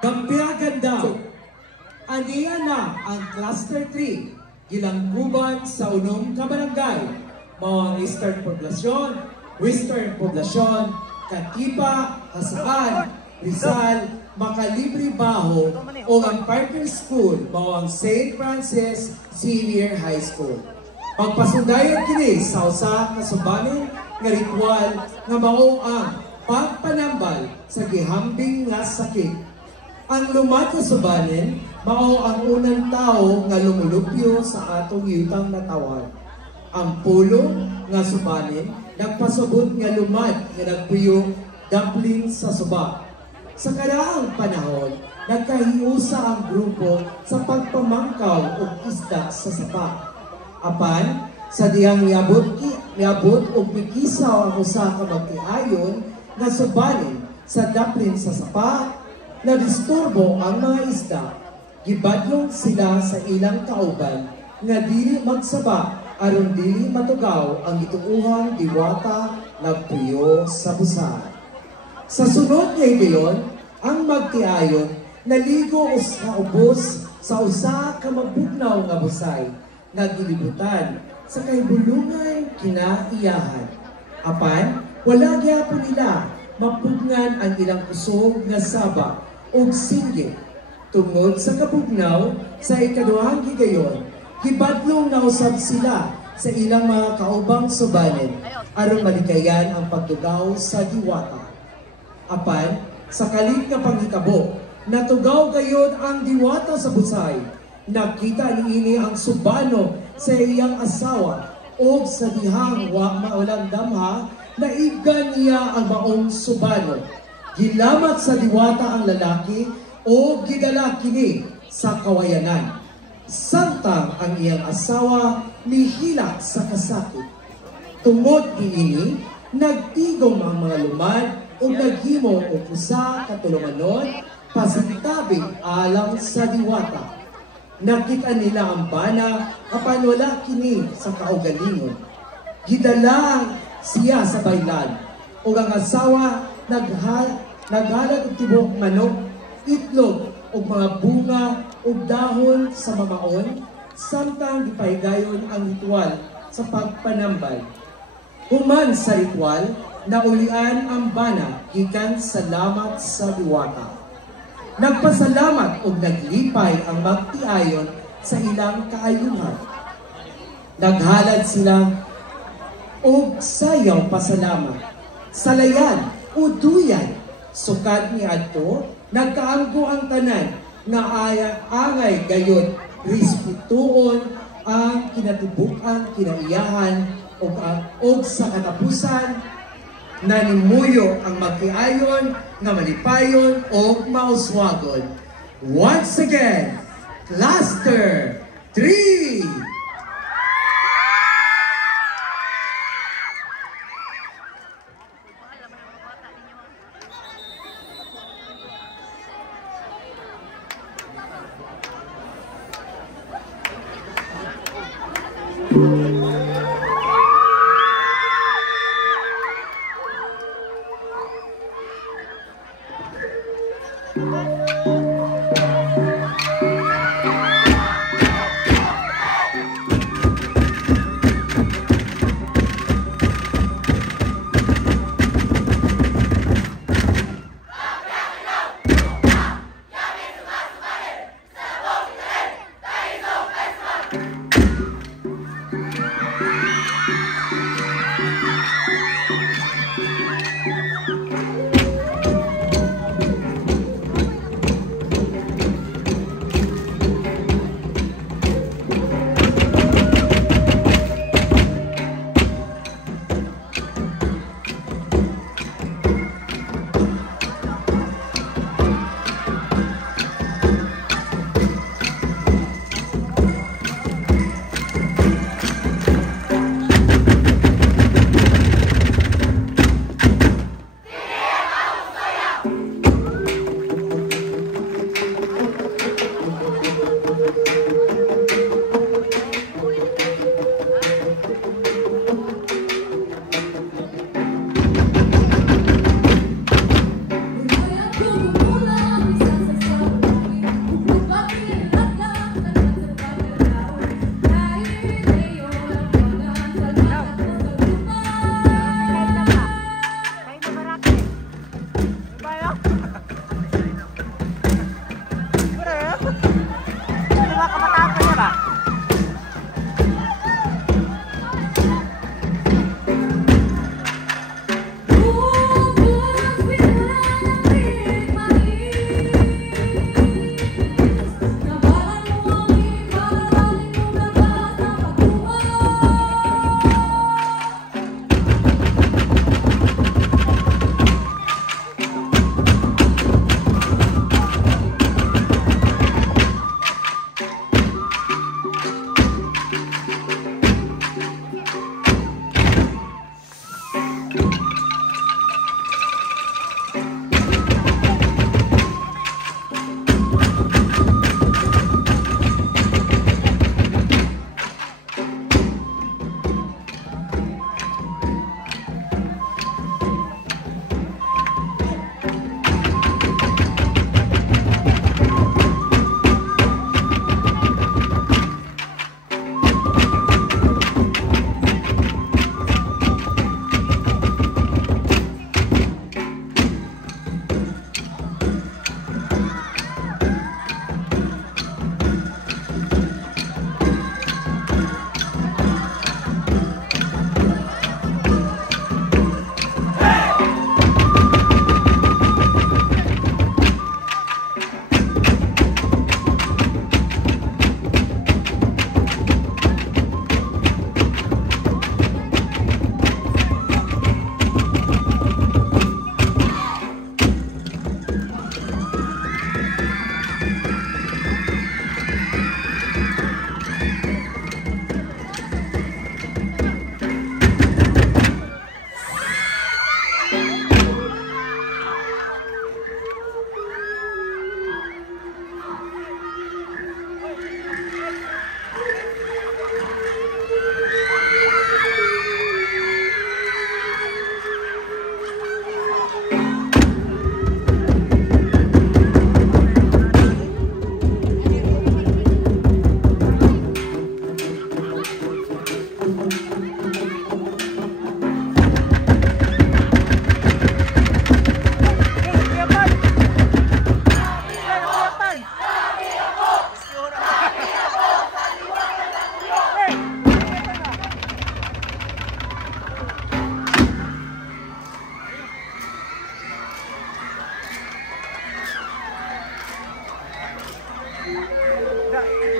Ganda. Aniya na ang Cluster 3, gilangkuban sa unong kabarangay, mao ang Eastern Poblasyon, Western Poblasyon, Katipa, Hasaan, Rizal, Makalibre Baho, o ang partner school, mao ang St. Francis Senior High School. Pagpasundayon kini sa usa ka subanin nga ritual nga mao ang pagpanambal sa gihambing nga sakit. Ang lumat nga subanin, mao ang unang tao nga lumulupyo sa atong yutang na tawag. Ang pulo nga subanin, nagpasabot nga lumat nga nagpuyong dumpling sa suba. Sa karaang panahon, nagkahiusa ang grupo sa pagpamangkaw o isda sa sapa. Apan, sa diyang niabot o pikisaw ang usa ka magtiayon nga subanin sa dumpling sa sapa, nadisturbo ang mga isda, gibadlong sila sa ilang kauban nga dili magsaba aron dili matugaw ang gituuhang diwata nagpuyo sa busa. Sa sunod nga higayon, ang magtiayon naligo sa ubos sa usa ka mabugnaw nga busay nga gilibutan sa kahibulungan kinaiyahan. Apan wala gyapon nila mapugngan ang ilang kusog nga saba ug singgit. Tungod sa kabugnaw sa ikaduhang higayon, gibadlong nausab sila sa ilang mga kaubang subanen aron malikayan ang pagtugaw sa diwata. Apan sa kalit nga panghitabo, natugaw gayud ang diwata sa busay. Nakita niini ang subano sa iyang asawa o sa dihang wa maulang damha, naibgan niya ang maong subano. Gilamat sa diwata ang lalaki o gidala kini sa kawayanan. Samtang ang iyang asawa mihila sa kasakit. Tungod niini, nagtigom ang mga lumad o naghimo og usa ka tulumanon pasintabing alang sa diwata. Nakita nila ang bana apan wala kini sa kaugalingon. Gidala siya sa baylan ug ang asawa naghalad og tibok manok, itlog ug mga bunga ug dahon sa mamaon samtang gipahigayon ang ritual sa pagpanambal. Human sa ritual, naulian ang bana gikan salamat sa diwata. Nagpasalamat ug naglipay ang magtiayon sa ilang kaayuhan. Naghalad sila og sayaw pasalamat. Salayan o duyan, sukat ni adto, nagkaanggo ang tanan nga angay gayon respetuon ang kinatibuk-an, kinaiyahan og sa katapusan nanimuyo ang magtiayon nga malipayon o mauswagon. Once again, Cluster 3!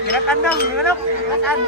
Gilatan dong, gilatan. Gilatan.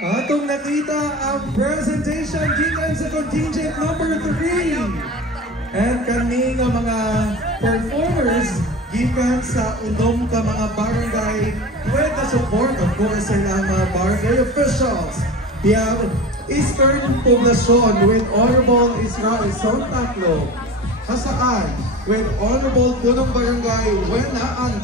Atong nakita ang presentation gikan sa contingent number 3. And kani nga mga performers gikan sa unom ka mga barangay with the support of course sa mga barangay officials. We have Eastern Poblacion with Honorable Israel Sontaclo. Hasaan with Honorable Punong Barangay Wena Anda.